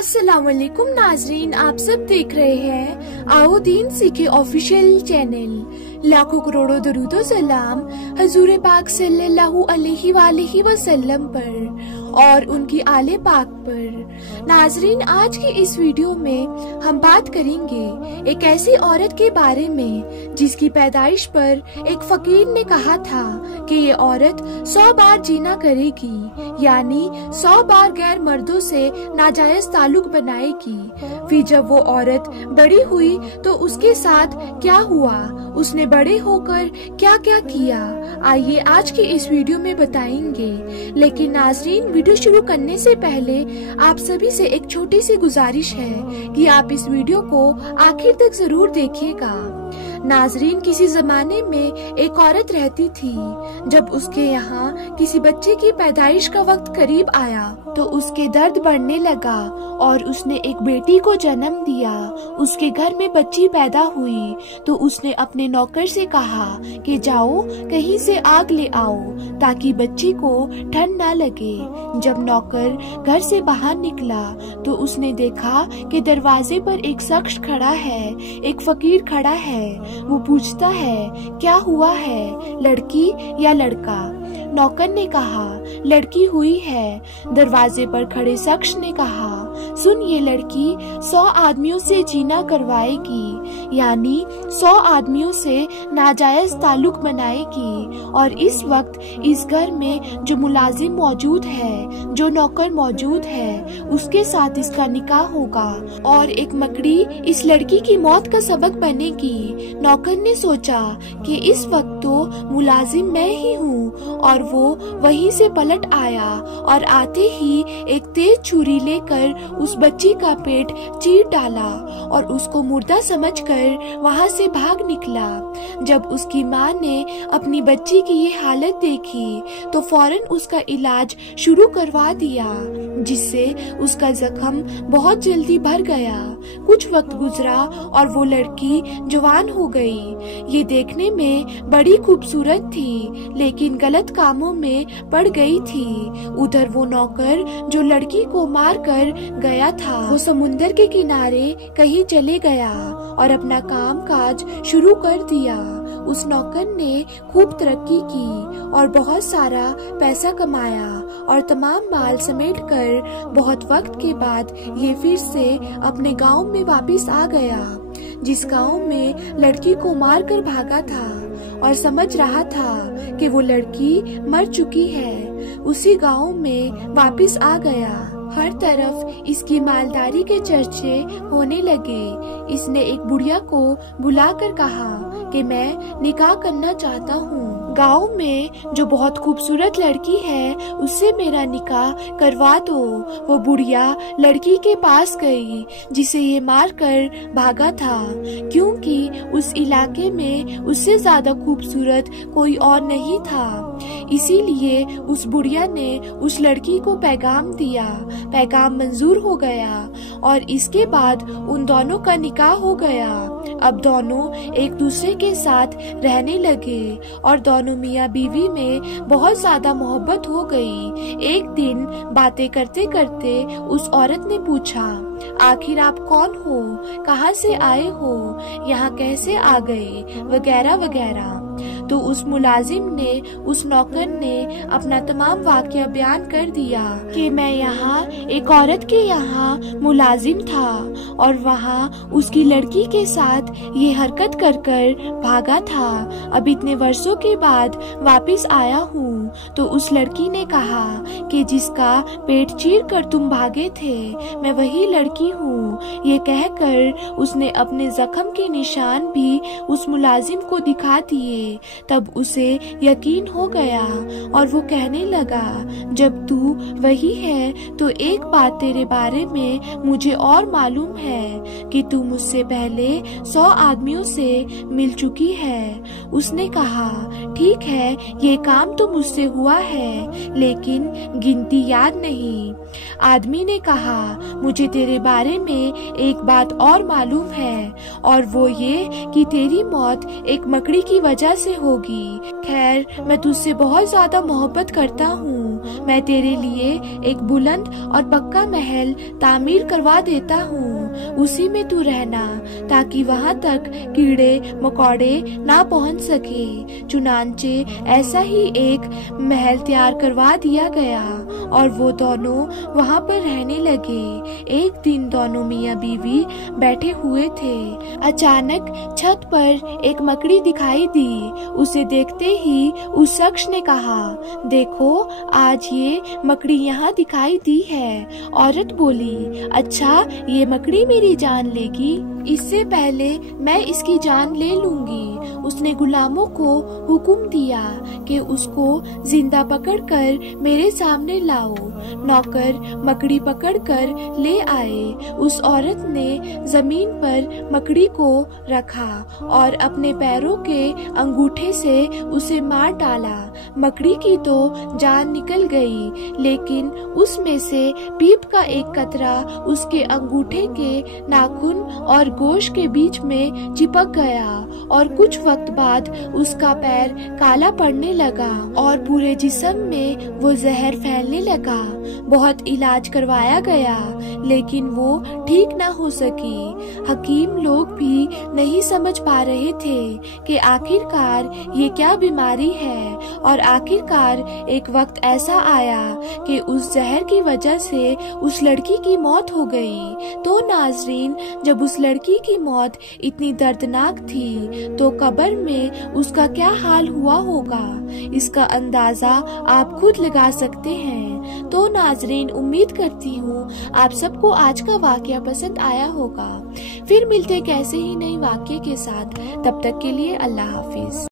अस्सलाम वालेकुम नाजरीन, आप सब देख रहे हैं आओ दीन सीखे ऑफिशियल चैनल। लाखों करोड़ों दरूदो सलाम हजूर पाक सल्लल्लाहु अलैहि वसल्लम पर और उनकी आले पाक पर। नाजरीन, आज की इस वीडियो में हम बात करेंगे एक ऐसी औरत के बारे में जिसकी पैदाइश पर एक फकीर ने कहा था कि ये औरत 100 बार जीना करेगी, यानी 100 बार गैर मर्दों से नाजायज ताल्लुक बनाएगी। फिर जब वो औरत बड़ी हुई तो उसके साथ क्या हुआ, उसने बड़े होकर क्या क्या किया, आइए आज की इस वीडियो में बताएंगे। लेकिन नाजरीन, वीडियो शुरू करने से पहले आप सभी से एक छोटी सी गुजारिश है कि आप इस वीडियो को आखिर तक जरूर देखिएगा। नाजरीन, किसी जमाने में एक औरत रहती थी। जब उसके यहाँ किसी बच्चे की पैदाइश का वक्त करीब आया तो उसके दर्द बढ़ने लगा और उसने एक बेटी को जन्म दिया। उसके घर में बच्ची पैदा हुई तो उसने अपने नौकर से कहा कि जाओ कहीं से आग ले आओ ताकि बच्ची को ठंड ना लगे। जब नौकर घर से बाहर निकला तो उसने देखा कि दरवाजे पर एक शख्स खड़ा है, एक फकीर खड़ा है। वो पूछता है क्या हुआ है, लड़की या लड़का? नौकर ने कहा लड़की हुई है। दरवाजे पर खड़े शख्स ने कहा सुन, ये लड़की 100 आदमियों से जीना करवाएगी, यानी 100 आदमियों से नाजायज ताल्लुक बनाएगी। और इस वक्त इस घर में जो मुलाजिम मौजूद है, जो नौकर मौजूद है, उसके साथ इसका निकाह होगा और एक मकड़ी इस लड़की की मौत का सबब बनेगी। नौकर ने सोचा कि इस वक्त तो मुलाजिम मैं ही हूँ और वो वहीं से पलट आया और आते ही एक तेज छुरी लेकर उस बच्ची का पेट चीर डाला और उसको मुर्दा समझकर वहाँ से भाग निकला। जब उसकी माँ ने अपनी बच्ची की ये हालत देखी तो फौरन उसका इलाज शुरू करवा दिया, जिससे उसका जख्म बहुत जल्दी भर गया। कुछ वक्त गुजरा और वो लड़की जवान हो गई। ये देखने में बड़ी खूबसूरत थी लेकिन गलत कामों में पड़ गई थी। उधर वो नौकर जो लड़की को मार कर गया था वो समुंदर के किनारे कहीं चले गया और अपना काम काज शुरू कर दिया। उस नौकर ने खूब तरक्की की और बहुत सारा पैसा कमाया और तमाम माल समेटकर बहुत वक्त के बाद ये फिर से अपने गांव में वापस आ गया, जिस गांव में लड़की को मार कर भागा था और समझ रहा था कि वो लड़की मर चुकी है। उसी गांव में वापस आ गया। हर तरफ इसकी मालदारी के चर्चे होने लगे। इसने एक बुढ़िया को बुलाकर कहा कि मैं निकाह करना चाहता हूँ। गांव में जो बहुत खूबसूरत लड़की है उससे मेरा निकाह करवा दो। वो बुढ़िया लड़की के पास गई जिसे ये मार कर भागा था, क्योंकि उस इलाके में उससे ज्यादा खूबसूरत कोई और नहीं था। इसीलिए उस बुढ़िया ने उस लड़की को पैगाम दिया। पैगाम मंजूर हो गया और इसके बाद उन दोनों का निकाह हो गया। अब दोनों एक दूसरे के साथ रहने लगे और दोनों मियाँ बीवी में बहुत ज्यादा मोहब्बत हो गई। एक दिन बातें करते करते उस औरत ने पूछा आखिर आप कौन हो, कहाँ से आए हो, यहाँ कैसे आ गए, वगैरह वगैरह। तो उस मुलाजिम ने, उस नौकर ने अपना तमाम वाकया बयान कर दिया कि मैं यहाँ एक औरत के यहाँ मुलाजिम था और वहाँ उसकी लड़की के साथ ये हरकत कर कर भागा था। अब इतने वर्षों के बाद वापस आया हूँ। तो उस लड़की ने कहा कि जिसका पेट चीर कर तुम भागे थे मैं वही लड़की हूँ। ये कहकर उसने अपने जख्म के निशान भी उस मुलाजिम को दिखा दिए। तब उसे यकीन हो गया और वो कहने लगा जब तू वही है तो एक बात तेरे बारे में मुझे और मालूम है कि तू मुझसे पहले 100 आदमियों से मिल चुकी है। उसने कहा ठीक है, ये काम तो मुझसे हुआ है लेकिन गिनती याद नहीं। आदमी ने कहा मुझे तेरे बारे में एक बात और मालूम है और वो ये कि तेरी मौत एक मकड़ी की वजह से होगी। खैर, मैं तुझसे बहुत ज्यादा मोहब्बत करता हूँ मैं तेरे लिए एक बुलंद और पक्का महल तामीर करवा देता हूँ, उसी में तू रहना ताकि वहाँ तक कीड़े मकोड़े ना पहुँच सके। चुनांचे ऐसा ही एक महल तैयार करवा दिया गया और वो दोनों वहाँ पर रहने लगे। एक दिन दोनों मियाँ बीवी बैठे हुए थे। अचानक छत पर एक मकड़ी दिखाई दी। उसे देखते ही उस शख्स ने कहा, देखो आज ये मकड़ी यहाँ दिखाई दी है। औरत बोली, अच्छा ये मकड़ी मेरी जान लेगी? इससे पहले मैं इसकी जान ले लूंगी। उसने गुलामों को हुक्म दिया कि उसको जिंदा पकड़कर मेरे सामने लाओ। नौकर मकड़ी पकड़कर ले आए। उस औरत ने जमीन पर मकड़ी को रखा और अपने पैरों के अंगूठे से उसे मार डाला। मकड़ी की तो जान निकल गई, लेकिन उसमें से पीप का एक कतरा उसके अंगूठे के नाखून और गोश्त के बीच में चिपक गया और कुछ वक्त बाद उसका पैर काला पड़ने लगा और पूरे जिस्म में वो जहर फैलने लगा। बहुत इलाज करवाया गया, लेकिन वो ठीक ना हो सकी। हकीम लोग भी नहीं समझ पा रहे थे कि आखिरकार ये क्या बीमारी है, और आखिरकार एक वक्त ऐसा आया कि उस जहर की वजह से उस लड़की की मौत हो गई। तो नाजरीन, जब उस लड़की की मौत इतनी दर्दनाक थी तो कब्र में उसका क्या हाल हुआ होगा, इसका अंदाजा आप खुद लगा सकते हैं। तो नाजरीन, उम्मीद करती हूँ आप सबको आज का वाकया पसंद आया होगा। फिर मिलते कैसे ही नई वाकये के साथ, तब तक के लिए अल्लाह हाफिज।